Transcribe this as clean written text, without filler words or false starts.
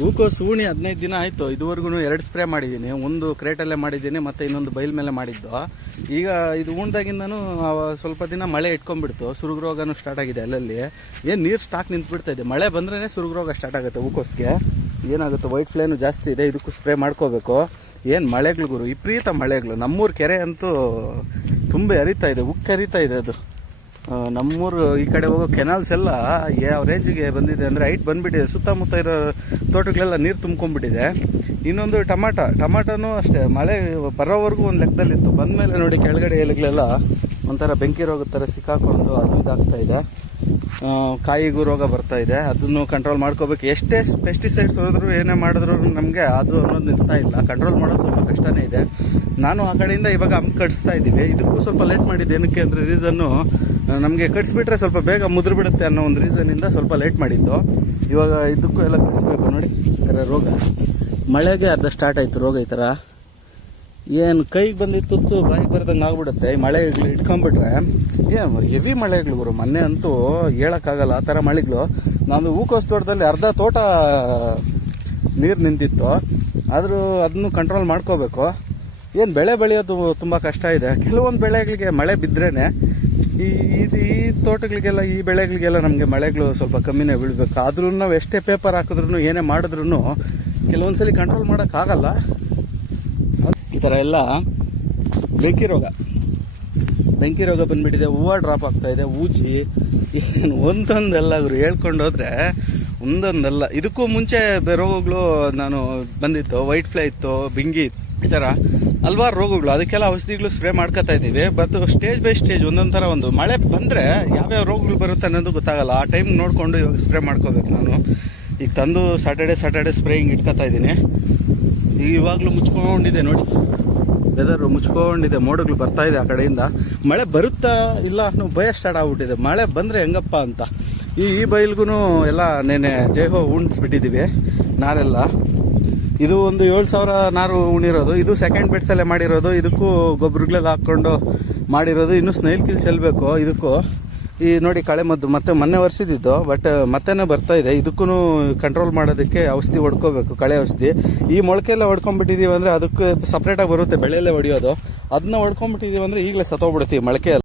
ಹೂಕೋಸು ಉಣಿ 15 ದಿನ ಆಯಿತು. ಇದುವರೆಗೂ 2 ಸ್ಪ್ರೇ ಮಾಡಿದ್ದೀನಿ. ಒಂದು ಕ್ರೇಟಲ್ಲೇ ಮಾಡಿದ್ದೀನಿ, ಮತ್ತು ಇನ್ನೊಂದು ಬೈಲ್ ಮೇಲೆ ಮಾಡಿದ್ದು. ಈಗ ಇದು ಉಣ್ದಾಗಿಂದನೂ ಸ್ವಲ್ಪ ದಿನ ಮಳೆ ಇಟ್ಕೊಂಡ್ಬಿಡ್ತು. ಸುರುಗು ರೋಗನೂ ಸ್ಟಾರ್ಟ್ ಆಗಿದೆ ಅಲ್ಲಲ್ಲಿ. ಏನು ನೀರು ಸ್ಟಾಕ್ ನಿಂತ್ಬಿಡ್ತಾ ಇದೆ. ಮಳೆ ಬಂದ್ರೇ ಸುರುಗು ರೋಗ ಸ್ಟಾರ್ಟ್ ಆಗುತ್ತೆ ಹೂಕೋಸ್ಗೆ. ಏನಾಗುತ್ತೆ, ವೈಟ್ ಫ್ಲೇನು ಜಾಸ್ತಿ ಇದೆ, ಇದಕ್ಕೂ ಸ್ಪ್ರೇ ಮಾಡ್ಕೋಬೇಕು. ಏನು ಮಳೆಗಳು ಗುರು, ವಿಪರೀತ ಮಳೆಗಳು. ನಮ್ಮೂರು ಕೆರೆ ಅಂತೂ ತುಂಬ ಹರಿತಾ ಇದೆ, ಉಕ್ಕಿ ಹರಿತಾ ಇದೆ ಅದು. ನಮ್ಮೂರು ಈ ಕಡೆ ಹೋಗೋ ಕೆನಾಲ್ಸ್ ಎಲ್ಲ ಯಾವ ರೇಂಜಿಗೆ ಬಂದಿದೆ ಅಂದರೆ ಹೈಟ್ ಬಂದ್ಬಿಟ್ಟಿದೆ. ಸುತ್ತಮುತ್ತ ಇರೋ ತೋಟಗಳೆಲ್ಲ ನೀರು ತುಂಬ್ಕೊಂಡ್ಬಿಟ್ಟಿದೆ. ಇನ್ನೊಂದು ಟಮಾಟನೂ ಅಷ್ಟೇ, ಮಳೆ ಬರೋವರೆಗೂ ಒಂದು ಲೆಕ್ಕದಲ್ಲಿತ್ತು. ಬಂದಮೇಲೆ ನೋಡಿ ಕೆಳಗಡೆ ಎಲೆಗಳೆಲ್ಲ ಒಂಥರ ಬೆಂಕಿ ರೋಗದ ಥರ ಸಿಕ್ಕಾಕೊಂಡು ಅದು ಇದಾಗ್ತಾ ಇದೆ. ಕಾಯಿಗೂ ರೋಗ ಬರ್ತಾ ಇದೆ. ಅದನ್ನು ಕಂಟ್ರೋಲ್ ಮಾಡ್ಕೋಬೇಕು. ಎಷ್ಟೇ ಪೆಸ್ಟಿಸೈಡ್ಸ್ ಹೊಡೆದ್ರು ಏನೇ ಮಾಡಿದ್ರು ನಮಗೆ ಅದು ಅನ್ನೋದು ಇರ್ತಾ ಇಲ್ಲ. ಕಂಟ್ರೋಲ್ ಮಾಡೋದು ಸ್ವಲ್ಪ ಕಷ್ಟನೇ ಇದೆ. ನಾನು ಆ ಕಡೆಯಿಂದ ಇವಾಗ ಕಟ್ಸ್ತಾ ಇದ್ದೀವಿ. ಇದಕ್ಕೂ ಸ್ವಲ್ಪ ಲೇಟ್ ಮಾಡಿದ್ದೆ. ಏನಕ್ಕೆ ಅಂದರೆ ರೀಸನ್ನು ನಮಗೆ ಕಟ್ಸ್ಬಿಟ್ರೆ ಸ್ವಲ್ಪ ಬೇಗ ಮುದ್ರ ಬಿಡುತ್ತೆ ಅನ್ನೋ ಒಂದು ರೀಸನ್ನಿಂದ ಸ್ವಲ್ಪ ಲೇಟ್ ಮಾಡಿದ್ದು. ಇವಾಗ ಇದಕ್ಕೂ ಎಲ್ಲ ಕಟ್ಸ್ಬೇಕು. ನೋಡಿ ಈ ಥರ ರೋಗ ಮಳೆಗೆ ಅರ್ಧ ಸ್ಟಾರ್ಟ್ ಆಯಿತು ರೋಗ. ಈ ಥರ ಏನು ಕೈಗೆ ಬಂದಿತ್ತು ಬಾಯಿಗೆ ಬರ್ದಂಗೆ ಆಗ್ಬಿಡುತ್ತೆ. ಈ ಮಳೆ ಇಟ್ಕೊಂಡ್ಬಿಟ್ರೆ ಏನು ಹೆವಿ ಮಳೆಗಳು ಗುರು. ಮೊನ್ನೆ ಅಂತೂ ಹೇಳೋಕ್ಕಾಗಲ್ಲ ಆ ಥರ ಮಳೆಗಳು. ನಾನು ಹೂಕೋಸು ತೋಟದಲ್ಲಿ ಅರ್ಧ ತೋಟ ನೀರು ನಿಂತಿತ್ತು. ಆದರೂ ಅದನ್ನು ಕಂಟ್ರೋಲ್ ಮಾಡ್ಕೋಬೇಕು. ಏನು ಬೆಳೆ ಬೆಳೆಯೋದು ತುಂಬ ಕಷ್ಟ ಇದೆ. ಕೆಲವೊಂದು ಬೆಳೆಗಳಿಗೆ ಮಳೆ ಬಿದ್ರೇ ಈ ತೋಟಗಳಿಗೆಲ್ಲ, ಈ ಬೆಳೆಗಳಿಗೆಲ್ಲ ನಮಗೆ ಮಳೆಗಳು ಸ್ವಲ್ಪ ಕಮ್ಮಿನೇ ಬೀಳಬೇಕು. ಆದ್ರೂ ನಾವು ಎಷ್ಟೇ ಪೇಪರ್ ಹಾಕಿದ್ರು ಏನೇ ಮಾಡಿದ್ರು ಕೆಲವೊಂದ್ಸಲಿ ಕಂಟ್ರೋಲ್ ಮಾಡೋಕ್ಕಾಗಲ್ಲ. ಈ ಥರ ಎಲ್ಲ ಬೆಂಕಿ ರೋಗ ಬಂದ್ಬಿಟ್ಟಿದೆ. ಹೂವು ಡ್ರಾಪ್ ಆಗ್ತಾ ಇದೆ, ಊಜಿ, ಏನು ಒಂದೊಂದೆಲ್ಲ ಅವರು ಹೇಳ್ಕೊಂಡು ಹೋದ್ರೆ ಒಂದೊಂದಲ್ಲ. ಇದಕ್ಕೂ ಮುಂಚೆ ರೋಗಗಳು ನಾನು ಬಂದಿತ್ತು. ವೈಟ್ ಫ್ಲೈ ಇತ್ತು, ಬಿಂಗಿ, ಈ ಥರ ಹಲ್ವಾರು ರೋಗಗಳು. ಅದಕ್ಕೆಲ್ಲ ಔಷಧಿಗಳು ಸ್ಪ್ರೇ ಮಾಡ್ಕೊತಾ ಇದ್ದೀವಿ. ಬಟ್ ಸ್ಟೇಜ್ ಬೈ ಸ್ಟೇಜ್ ಒಂದೊಂದು ಥರ ಒಂದು ಮಳೆ ಬಂದರೆ ಯಾವ್ಯಾವ ರೋಗಗಳು ಬರುತ್ತೆ ಅನ್ನೋದು ಗೊತ್ತಾಗಲ್ಲ. ಆ ಟೈಮ್ ನೋಡಿಕೊಂಡು ಇವಾಗ ಸ್ಪ್ರೇ ಮಾಡ್ಕೋಬೇಕು. ನಾನು ಈಗ ತಂದು ಸಾಟರ್ಡೆ ಸ್ಪ್ರೇಯಿಂಗ್ ಇಟ್ಕೊತಾ ಇದ್ದೀನಿ. ಇವಾಗಲೂ ಮುಚ್ಕೊಂಡಿದೆ ನೋಡಿ, ವೆದರ್ ಮುಚ್ಕೊಂಡಿದೆ, ಮೋಡಗಳು ಬರ್ತಾ ಇದೆ ಆ ಕಡೆಯಿಂದ. ಮಳೆ ಬರುತ್ತಾ ಇಲ್ಲ ಅನ್ನೋ ಭಯ ಸ್ಟಾರ್ಟ್ ಆಗ್ಬಿಟ್ಟಿದೆ. ಮಳೆ ಬಂದರೆ ಹೆಂಗಪ್ಪ ಅಂತ. ಈ ಬೈಲ್ಗೂ ಎಲ್ಲ ನೆನೆ ಜೈಹೋ ಉಣಿಸ್ಬಿಟ್ಟಿದ್ದೀವಿ ನಾರೆಲ್ಲ. ಇದು ಒಂದು 7,000 ನಾರು ಉಣಿರೋದು. ಇದು ಸೆಕೆಂಡ್ ಬೆಡ್ಸಲ್ಲೇ ಮಾಡಿರೋದು. ಇದಕ್ಕೂ ಗೊಬ್ಬರಗಳೆಲ್ಲ ಹಾಕ್ಕೊಂಡು ಮಾಡಿರೋದು. ಇನ್ನೂ ಸ್ನೇಲ್ ಕಿಲ್ ಚೆಲ್ಲಬೇಕು ಇದಕ್ಕೂ. ಈ ನೋಡಿ ಕಳೆ ಮದ್ದು ಮತ್ತೆ ಮೊನ್ನೆ ವರ್ಷದಿದ್ದು, ಬಟ್ ಮತ್ತೆನೇ ಬರ್ತಾ ಇದೆ. ಇದಕ್ಕೂ ಕಂಟ್ರೋಲ್ ಮಾಡೋದಕ್ಕೆ ಔಷಧಿ ಹೊಡ್ಕೋಬೇಕು, ಕಳೆ ಔಷಧಿ. ಈ ಮೊಳಕೆ ಎಲ್ಲ ಹೊಡ್ಕೊಂಡ್ಬಿಟ್ಟಿದೀವಿ ಅಂದರೆ ಅದಕ್ಕೆ ಸಪ್ರೇಟಾಗಿ ಬರುತ್ತೆ, ಬೆಳೆಯಲ್ಲೇ ಹೊಡೆಯೋದು. ಅದನ್ನ ಹೊಡ್ಕೊಂಡ್ಬಿಟ್ಟಿದೀವಿ ಅಂದರೆ ಈಗಲೇ ಸತ್ತೋಗ್ಬಿಡುತ್ತೆ ಮೊಳಕೆ.